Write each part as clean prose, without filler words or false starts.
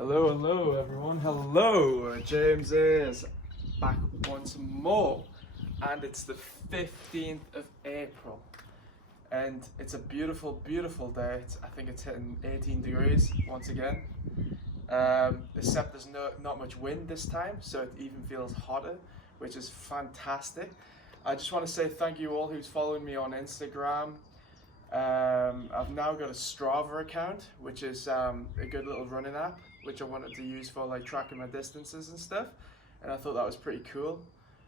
Hello everyone. Hello, James is back once more, and it's the 15th of April, and it's a beautiful, beautiful day. I think it's hitting 18 degrees once again. Except there's not much wind this time, so it even feels hotter, which is fantastic. I just want to say thank you all who's following me on Instagram. I've now got a Strava account, which is a good little running app, which I wanted to use for like tracking my distances and stuff, and I thought that was pretty cool.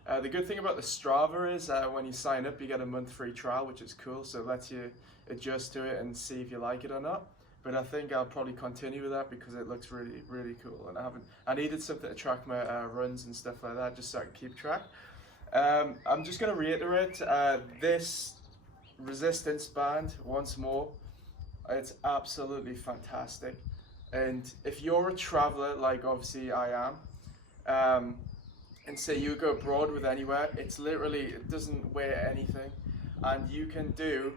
The good thing about the Strava is when you sign up, you get a month free trial, which is cool, so it lets you adjust to it and see if you like it or not. But I think I'll probably continue with that because it looks really, really cool, and I needed something to track my runs and stuff like that, just so I can keep track. I'm just going to reiterate this resistance band once more. It's absolutely fantastic, and if you're a traveler like obviously I am, and say you go abroad with anywhere, it doesn't weigh anything, and you can do,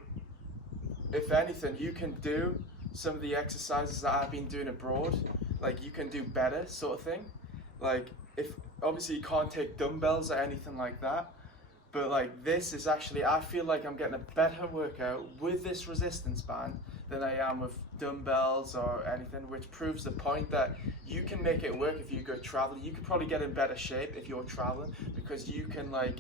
if anything, you can do some of the exercises that I've been doing abroad. Like, you can do better, sort of thing. Like, if obviously you can't take dumbbells or anything like that, but like this is actually, I feel like I'm getting a better workout with this resistance band than I am with dumbbells or anything, which proves the point that you can make it work if you go traveling. You could probably get in better shape if you're traveling, because you can, like,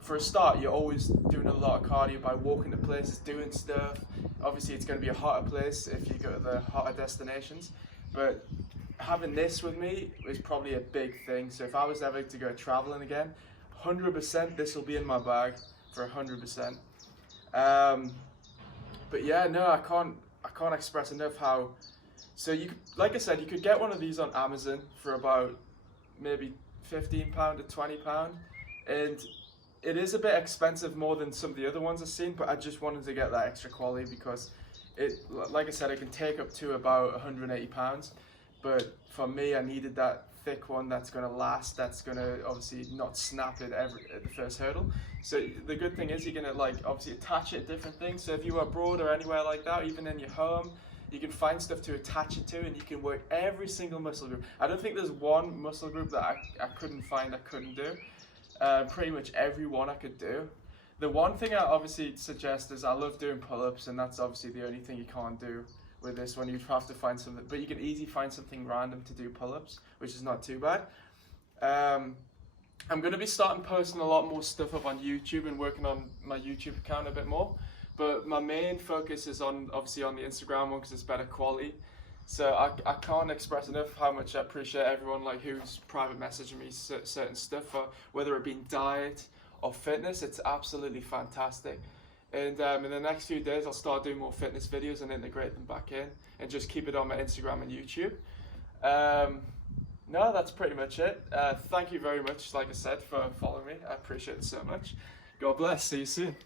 for a start, you're always doing a lot of cardio by walking to places, doing stuff. Obviously it's going to be a hotter place if you go to the hotter destinations, but having this with me is probably a big thing. So if I was ever to go traveling again, 100% this will be in my bag for 100%. But yeah, no, I can't express enough how. So you could, like I said, you could get one of these on Amazon for about maybe £15 to £20, and it is a bit expensive, more than some of the other ones I've seen. But I just wanted to get that extra quality because it, like I said, it can take up to about £180. But for me, I needed that thick one that's going to last, that's going to obviously not snap at the first hurdle. So the good thing is you're going to, like, obviously attach it to different things. So if you are abroad or anywhere like that, even in your home, you can find stuff to attach it to, and you can work every single muscle group. I don't think there's one muscle group that I couldn't do. Pretty much every one I could do. The one thing I obviously suggest is I love doing pull-ups, and that's obviously the only thing you can't do with this one. You'd have to find something, but you can easily find something random to do pull-ups, which is not too bad. I'm going to be starting posting a lot more stuff up on YouTube and working on my YouTube account a bit more, but my main focus is obviously on the Instagram one because it's better quality. So I can't express enough how much I appreciate everyone like who's private messaging me certain stuff, for whether it be diet or fitness. It's absolutely fantastic. And in the next few days, I'll start doing more fitness videos and integrate them back in, and just keep it on my Instagram and YouTube. No, that's pretty much it. Thank you very much, like I said, for following me. I appreciate it so much. God bless. See you soon.